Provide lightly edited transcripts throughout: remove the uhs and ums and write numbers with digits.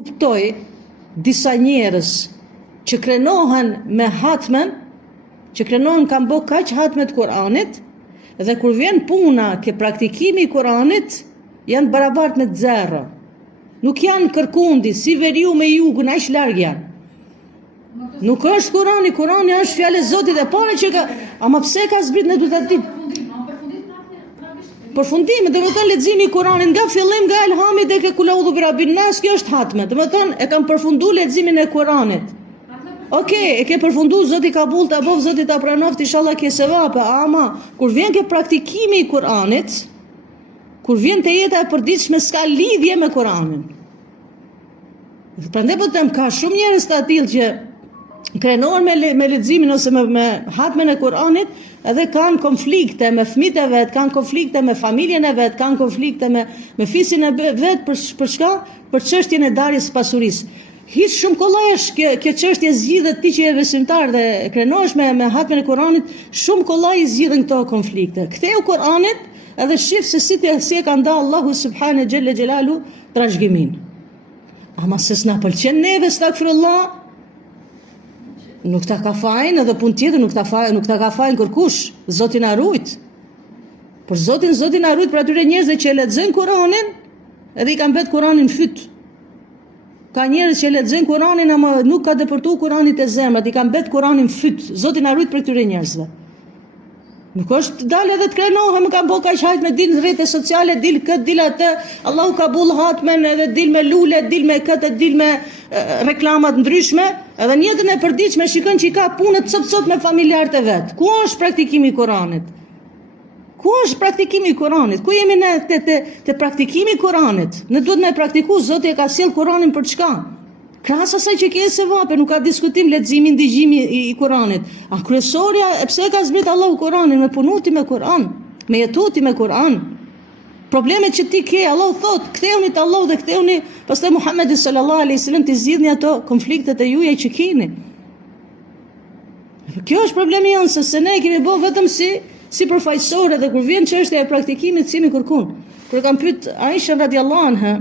Kuptoj disa njerëz që krenohen me hatmen, që krenohen kanë bë kaq hatme të Kuranit, dhe kur vjen puna ke praktikimi i Kuranit, janë barabart me zero. Nuk janë kërkundi, si veriu me jugun, aq larg janë. Nuk është Kurani, Kurani është fjalë e Zotit e para që ka, ama pse ka zbrit ne duhet ta dimë. Përfundim, do të thonë leximi i Kuranit nga fillim nga Elhami deri ke Kul Audhu Birabbin Nas, kjo është hatme. Do të thonë e kanë përfunduar leximin e Kuranit. Okej, e ke përfunduar, Zoti ka bull ta bëv, Zoti ta pranoft, inshallah ke sevape, ama kur vjen ke praktikimi i Kuranit, kur vjen te jeta e përditshme s'ka lidhje me Kuranin. Prandaj po them ka shumë njerëz të tillë që krenohen me leximin ose me hatmen e Kuranit, edhe kanë konflikte me fëmijët e vet, kanë konflikte me familjen e vet, kanë konflikte me fisin e vet për çka? Për çështjen e darjes së pasurisë. Hiç shumë kollaj është kjo çështje zgjidhet ti që je besimtar dhe krenohesh me hatmen e Kuranit, shumë kollaj zgjidhen këto konflikte. Ktheu Kuranit edhe shif se si e ka nda Allahu subhanahu xhelle xhelalu trashëgimin. Ama se s'na pëlqen neve, stakfirullah, nuk ta ka fajin edhe pun tjetër, nuk ta ka fajin kërkush. Zoti na rujt. Por Zoti na rujt për atyre njerëzve që lexojnë Kuranin edhe i kanë vetë Kuranin fyt. Ka njerëz që lexojnë Kuranin ama nuk ka depërtuar Kuranin te zemrat, i kanë vetë Kuranin fyt. Zoti na rujt për këtyre njerëzve. Nuk është dalë edhe të krenohem, më kanë bërë kaq hajt me dil në rrjete sociale, dil këtë, dil atë, Allahu ka bull hatmen, edhe dil me lule, dil me këtë, dil me reklamat ndryshme, edhe në jetën e përditshme shikon që i ka punë cop me familjarët e vet. Ku është praktikimi i Kuranit? Ku është praktikimi i Kuranit? Ku jemi ne te praktikimi i Kuranit? Ne duhet me praktiku, Zoti e ka sjell Kuranin për çka? Krahas asaj që ke sevape, nuk ka diskutim leximi, ndigjimi i Kuranit. A kryesorja, pse ka zbrit Allahu Kuranin? Me punuti me Kuran, me jetuti me Kuran. Problemet që ti ke, Allahu thot, ktheuni te Allahu dhe ktheuni, pastaj Muhamedi sallallahu alaihi wasallam ti zgjidhni ato konfliktet e juaja që keni. Kjo është problemi jonë, se ne kemi bërë vetëm si përfaqësore dhe kur vjen çështja e praktikimit cimi kërkun. Kur kanë pyet Aisha radhiyallahu anha,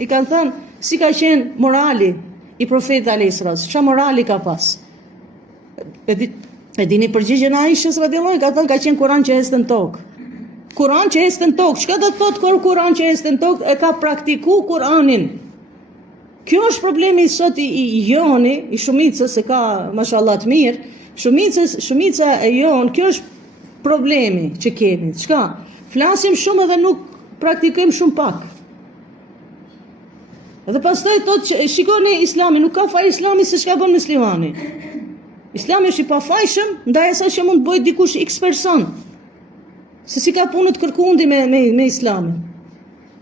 i kanë thënë si ka qenë morali i profetit alayhis salam, çfarë morali ka pas? E dini përgjigjen e Aishës radhiyallahu anha, ka thënë ka qenë Kur'an që heste në tokë. Kur'an që heste në tokë. Çka do të thotë Kur'an që heste në tokë? E ka praktiku Kur'anin. Kjo është problemi sot i joni, i shumicës, se ka mashallah të mirë, shumica e jon, kjo është problemi që kemi. Çka? Flasim shumë edhe nuk praktikojmë shumë pak. Dhe pastaj thotë që shikoni Islami, nuk ka faj Islami se çka bën muslimani. Islami është i pafajshëm ndaj asaj që mund të bëjë dikush x person. Se si ka punë të kërkundi me Islamin.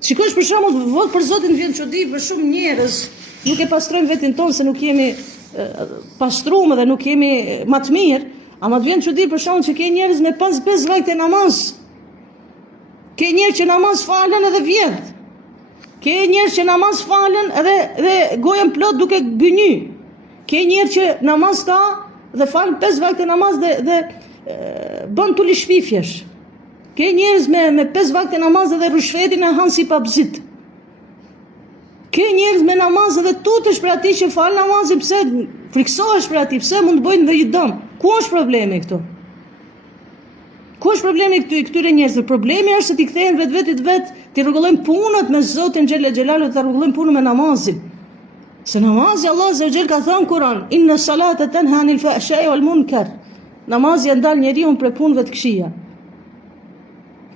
Shikosh për shembull, vot për Zotin vjen çudi për shumë njerëz, nuk e pastrojmë veten tonë se nuk jemi pastruar dhe nuk jemi më të mirë, ama të vjen çudi për shembull që ke njerëz me 5 vakte namaz. Ke njerëz që namaz falen edhe vjedh. Ke njerëz që namaz falen edhe gojen plot duke gëny. Ke njerëz që namaz ka dhe fal 5 vakte namaz dhe bën tuli shpifjesh. Ke njerëz me 5 vakte namaz dhe rushfetin e han si papzit. Ke njerëz me namaz dhe tutesh për atij që fal namazin, pse friksohesh për atij, pse mund të bëjnë ndonjë dëm. Ku është problemi këtu? Ku është problemi këtyre njerëzve? Problemi është se ti kthehen vetë, ti rregullojnë punët me Zotin xhelle xhelalu, ti rregullojnë punën me namazin. Se namazi Allah azza wa jall ka thënë Kur'an, inna salata tanha anil fahsha'i wal munkar. Namazi ndal njeriu prej punëve të këqija.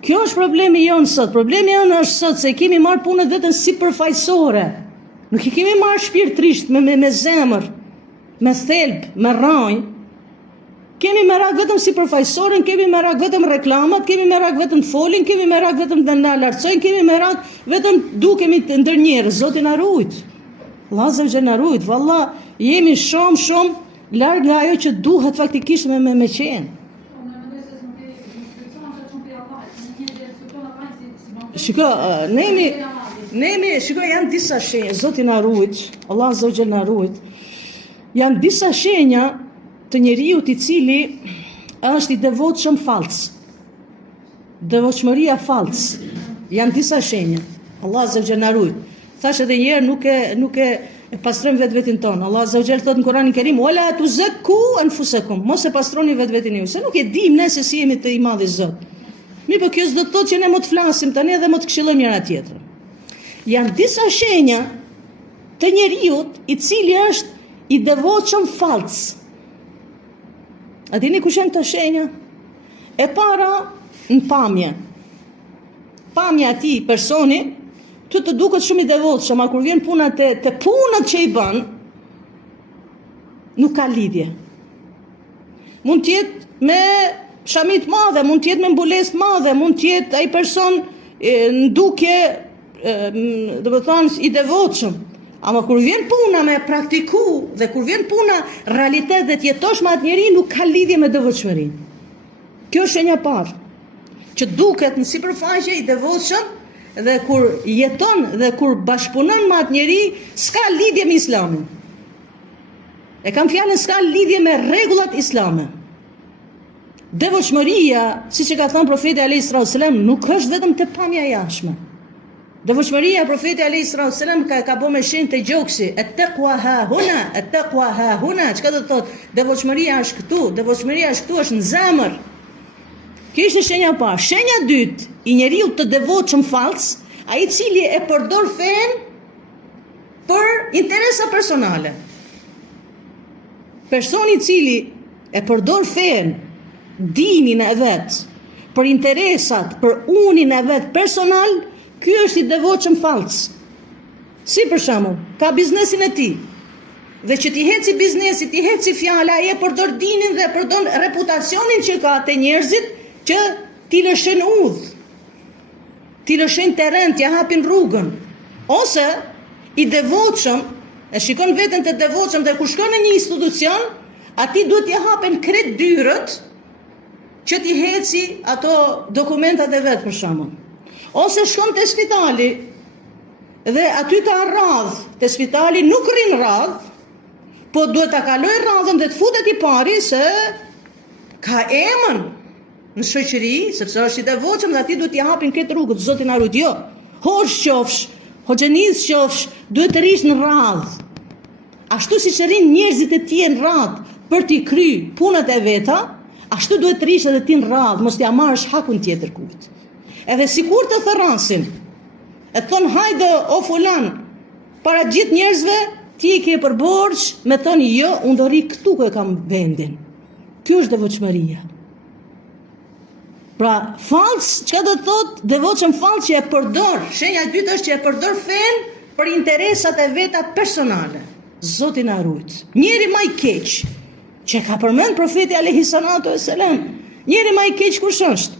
Kjo është problemi jonë sot. Problemi jonë është sot se kemi marrë punët vetëm si përfaqësore. Nuk i kemi marrë shpirtërisht me zemër, me thelb, me rranj. Kemi merak vetëm si përfaqësorën, kemi merak vetëm reklamat, kemi merak vetëm folin, kemi merak vetëm të na lartësojnë, kemi merak vetëm dukemi ndër njerëz. Zoti na rujt. Allah azza wa jall na rujt. Valla jemi shumë larg nga ajo që duhet faktikisht me qenë. Shiko, shiko, janë disa shenja, Zoti na rujt, Allah azza wa jall na rujt. Janë disa shenja të njeriut i cili është i devotshëm falc. Devotshmëria falc. Janë disa shenja. Allah azza wa jall na rujt. Thash edhe një herë nuk e e pastrojmë vetveten tonë. Allah Azza wa Jall thot në Kur'anin Kerim: "Wala tuzakku anfusakum", mos e pastroni vetveten ju, se nuk e dim ne se si jemi të i madhi Zot. Mirë, po kjo s'do të thotë që ne më të flasim tani edhe më të këshillojmë njëra tjetrën. Janë disa shenja të njeriut i cili është i devotshëm falc. A dini kush janë këto shenja? E para, në pamje. Pamja ati personi të duket shumë i devotshëm, ma kur vjen puna të punët që i bën, nuk ka lidhje. Mund tjetë me shamit madhe, mund tjetë me mbulesë madhe, mund tjetë ai person ndukje, do të thonë, i devotshëm. Ama kur vjen puna me praktiku dhe kur vjen puna realitet dhe t'jetosh me atë njeri, nuk ka lidhje me devotshmërinë. Kjo është shenja parë, që duket në sipërfaqe i devotshëm dhe kur jeton dhe kur bashkëpunon me atë njeri, s'ka lidhje me Islamin. E kam fjalën s'ka lidhje me rregullat islame. Devotshmëria, siç e ka thënë profeti alayhis salam, nuk është vetëm te pamja e jashtme. Devotshmëria profeti alayhis salam ka bërë me shenjë të gjoksi, at-taqwa ha huna, at-taqwa ha huna. Çka do të thotë? Devotshmëria është këtu, devotshmëria është këtu, është në zemër. Kjo ishte shenja parë. Shenja dytë, i njeriu të devotshëm falc, ai i cili e përdor fen për interesa personale. Personi i cili e përdor fen, dinin e vet, për interesat, për unin e vet personal, ky është i devotshëm falc. Si për shembull, ka biznesin e tij. Dhe që ti heci biznesi, ti heci fjala, ai e përdor dinin dhe përdor reputacionin që ka te njerëzit, që ti lëshën udhë, ti lëshën terren, ti hapin rrugën. Ose i devotshëm, e shikon veten të devotshëm dhe kur shkon në një institucion, ati duhet t'i hapen krejt dyrët që ti heci ato dokumentat e vet për shembull. Ose shkon te spitali dhe aty ka radhë, te spitali nuk rrin radhë, po duhet ta kaloj radhën dhe të futet i pari se ka emën në shoqëri, sepse është i devotshëm dhe ati duhet t'i hapin këtë rrugët, Zoti na rujt, jo. Hoxh qofsh, hoxhenis qofsh, duhet të rish në radhë. Ashtu si që rinë njerëzit e tij në radhë për t'i kry punët e veta, ashtu duhet të rish edhe ti në radhë, mos t'ia marrësh hakun tjetër kujt. Edhe sikur të thërrasin, e thon hajde o fulan, para gjithë njerëzve, ti i ke për borxh, me thoni jo, unë do ri këtu ku e kam vendin. Kjo është devotshmëria. Pra, falc, çka do të thotë devotshëm falc që e përdor, shenja e dytë është që e përdor fen për interesat e veta personale. Zoti na rujt. Njeri më i keq, që ka përmend profeti alayhis salatu wassalam, njeri më i keq kush është?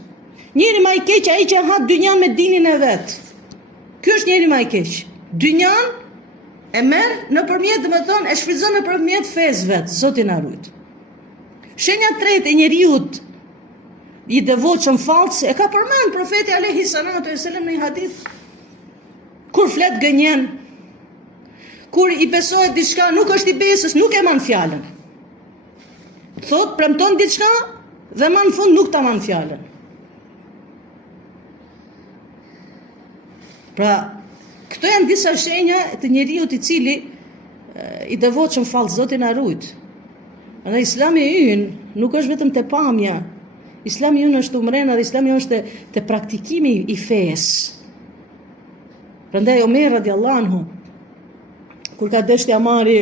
Njeri më i keq ai që ha dynjan me dinin e vet. Ky është njeri më i keq. Dynjan e merr nëpërmjet, domethënë, e shfrytëzon nëpërmjet fesë vet. Zoti na rujt. Shenja tretë e njeriut i devotshëm falc e ka përmend profeti alayhis salatu wassalam në një hadith. Kur flet gënjen, kur i besohet diçka, nuk është i besës, nuk e man fjalën. Thot, premton diçka dhe më në fund nuk ta man fjalën. Pra, këto janë disa shenja të njeriut i cili i devotshëm falc, Zoti na rujt. Në Islami ynë nuk është vetëm te pamja. Islami ynë është umrena dhe Islami ynë është te praktikimi i fesë. Prandaj Omer radiallahu anhu, kur ka dështja marri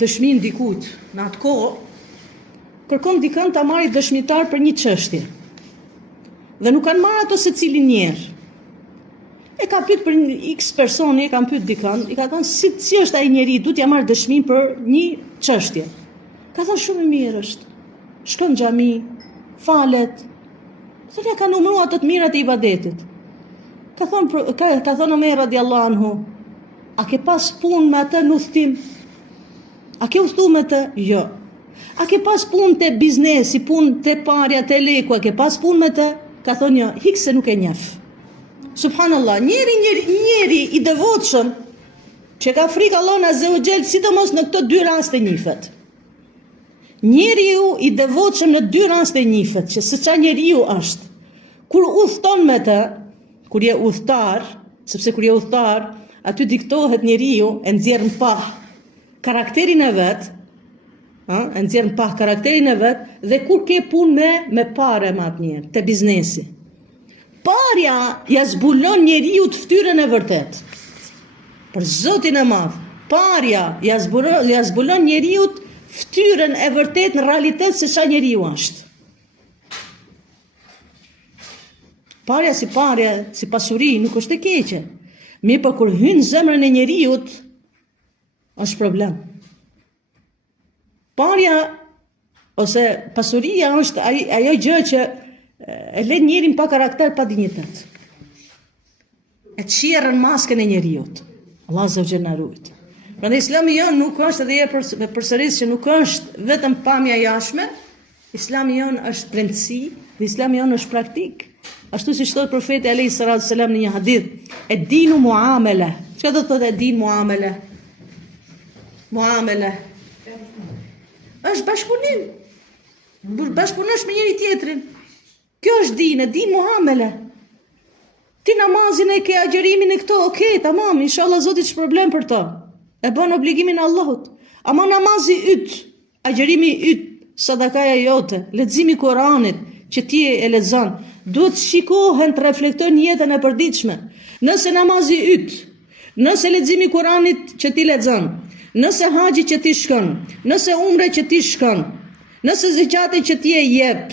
dëshmin dikut në atë kohë, kërkon dikën ta marri dëshmitar për një çështje. Dhe nuk kanë marrë ato secili njerë. E ka pyet për X personi, e kanë pyet dikën, i ka thënë si është ai njeri, du t'ja marr dëshmin për një çështje. Ka thënë shumë i mirë është. Shkon në xhami, falet. Thonë ka numëruar ato të mirat e ibadetit. Ka thonë Omer radiallahu anhu, a ke pas punë me atë në udhtim? A ke udhtu me të? Jo. A ke pas punë të biznesi, punë të parja, të leku, a ke pas punë me të? Ka thonë jo, hikë se nuk e njeh. Subhanallah, njeri i devotshëm që ka frikë Allahun azza wa jall, sidomos në këto dy raste nifet. Njeriu i devotshëm në dy raste nifet, që se çfarë njeriu është. Kur udhton me të, kur je udhtar, sepse kur je udhtar, aty diktohet njeriu e nxjerr në pah karakterin e vet, e nxjerr në pah karakterin e vet dhe kur ke punë me parë më atëherë te biznesi. Parja ja zbulon njeriu të fytyrën e vërtet. Për Zotin e Madh, parja ja zbulon njeriu të fytyrën e vërtet në realitet se çfarë njeriu është. Parja, si pasuri, nuk është e keqe. Mirë, por kur hyn zemrën e njeriut, është problem. Parja ose pasuria është ajo gjë që e lën njerin pa karakter, pa dinjitet. E qierrën maskën e njeriut. Allah Azza wa Jalla na ruaj. Prandaj Islami jon nuk është, edhe përsëris që nuk është vetëm pamja jashtme, Islami jon është brendësi, dhe Islami jon është praktik. Ashtu si thot profeti alayhi salatu selam në një hadith, e dinu muamele. Çka do të thotë e din muamele? Muamele është bashkëpunim. Bashkëpunosh me njëri tjetrin. Kjo është din, e din muamele. Ti namazin e ke, agjerimin e këto, okay, tamam, inshallah Zoti s'ka problem për to. E bën obligimin e Allahut. Ama namazi yt, agjerimi yt, sadakaja jote, leximi i Kuranit që ti e lexon, duhet shikohen të reflektojnë jetën e përditshme. Nëse namazi yt, nëse leximi i Kuranit që ti lexon, nëse haxhi që ti shkon, nëse umre që ti shkon, nëse zekati që ti e jep,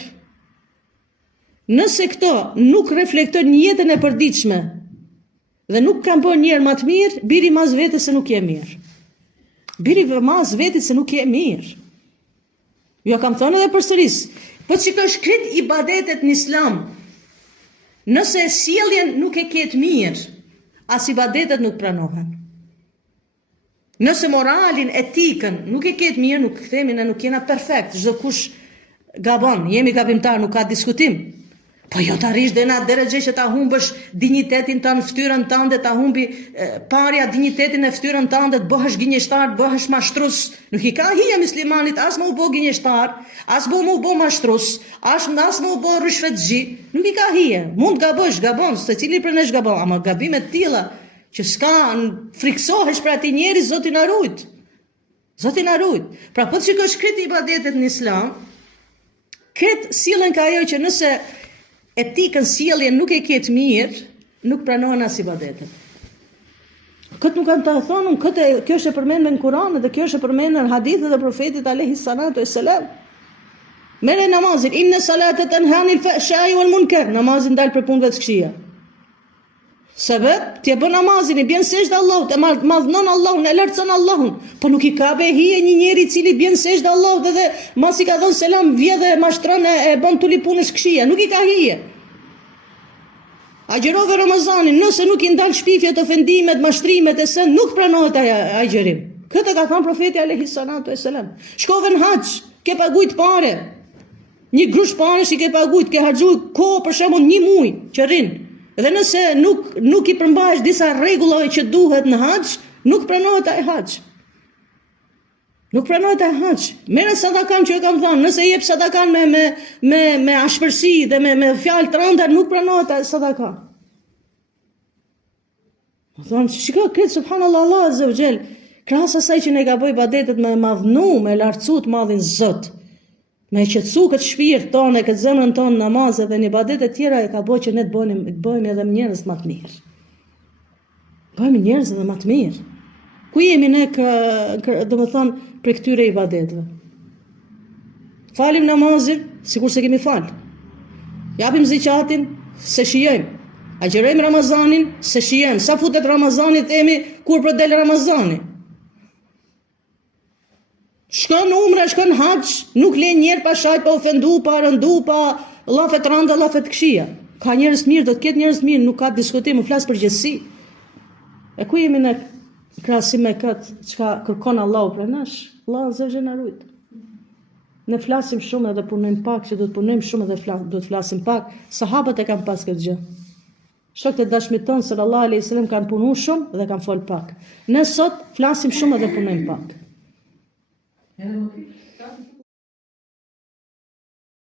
nëse këto nuk reflektojnë jetën e përditshme dhe nuk kanë bërë njerë më të mirë, biri mas vetes se nuk je mirë. Biri mas vetes se nuk je mirë. Jo kam thënë edhe përsëris, po shikosh krejt ibadetet në Islam, nëse sjelljen nuk e ketë mirë, as ibadetet nuk pranohen. Nëse moralin, etikën nuk e ketë mirë, nuk themi ne nuk jena perfekt, çdo kush gabon, jemi gabimtar, nuk ka diskutim. Po jo të arrish dhe në atë derexhe që ta humbësh dignitetin tënd, fytyrën tënde, ta humbi parja dignitetin e fytyrën tënde, të bëhesh gënjeshtar, të bëhesh mashtrus. Nuk i ka hije muslimanit as më u bë gënjeshtar, as më u bë mashtrus, as më u bë rishvetxhi. Nuk i ka hije. Mund gabosh, gabon, secili prej nesh gabon, ama gabime të tilla që s'ka friksohesh për atë njerëz, Zoti na ruaj. Zoti na ruaj. Pra po të shikosh këtë ibadetet në Islam, këtë sillen ka ajo që nëse etikën sjelljen nuk e ketë mirë, nuk pranohen as ibadetet. Këtë nuk kanë të thonë, kjo është e përmendur në Kur'an dhe kjo është e përmendur në hadithet e profetit alayhi salatu wassalam. Merë namazin, inna salata tanha anil fahsha'i wal munkar, namazin dal për punëve të këqija. Sebeb, ti e bën namazin, i bjen sejdë Allahut, e madhnon Allahun, e lartëson Allahun, po nuk i ka be hije një njeri i cili bjen sejdë Allahut dhe mas i ka dhënë selam vjen dhe mashtron e bën tuli punës këqija, nuk i ka hije. Agjerove Ramazanin, nëse nuk i ndal shpifjet, ofendimet, mashtrimet e sen, nuk pranohet agjerim. Këtë ka thënë profeti alayhi salatu wassalam. Shkove në haxh, ke paguajt parë. Një grush parësh i ke paguajt, ke haxhuar kohë për shembull 1 muaj që rrin. Dhe nëse nuk i përmbahesh disa rregullave që duhet në haxh, nuk pranohet ai haxh. Nuk pranohet ai haxh. Merë sadakan që e kam thënë, nëse jep sadakan me ashpërsi dhe me fjalë të rënda, nuk pranohet ai sadaka. Thonë, shiko, këtë subhanallahu Allah azza wa jall, krahas asaj që ne ka bëj ibadetet me madhnu, me lartësu të madhin Zot. Me qetësu këtë shpirt tonë, këtë zemrën tonë, namazet dhe në ibadetet tjera e ka bëjë që ne të bëjmë edhe njerëz më të mirë. Bëjmë njerëz edhe më të mirë. Ku jemi ne domethënë për këtyre ibadeteve? Falim namazin, sikur se kemi fal. Japim zakatin, se shijojmë. Agjerojmë Ramazanin, se shijojmë. Sa futet Ramazani themi kur po del Ramazani. Shkon umre, shkon haxh, nuk le njerë pa shajt, pa ofendu, pa rëndu, pa llafet rënda, llafet këqija. Ka njerëz mirë, do të ketë njerëz mirë, nuk ka diskutim, më flas për gjësi. E ku jemi ne krahasim me këtë çka kërkon Allahu prej nesh? Allah azza wa jalla rujt. Ne flasim shumë edhe punojmë pak, që do të punojmë shumë edhe do të flasim pak. Sahabët e kanë pas këtë gjë. Shokët e dashmit tonë sallallahu alaihi wasallam kanë punuar shumë dhe kanë fol pak. Ne sot flasim shumë edhe punojmë pak.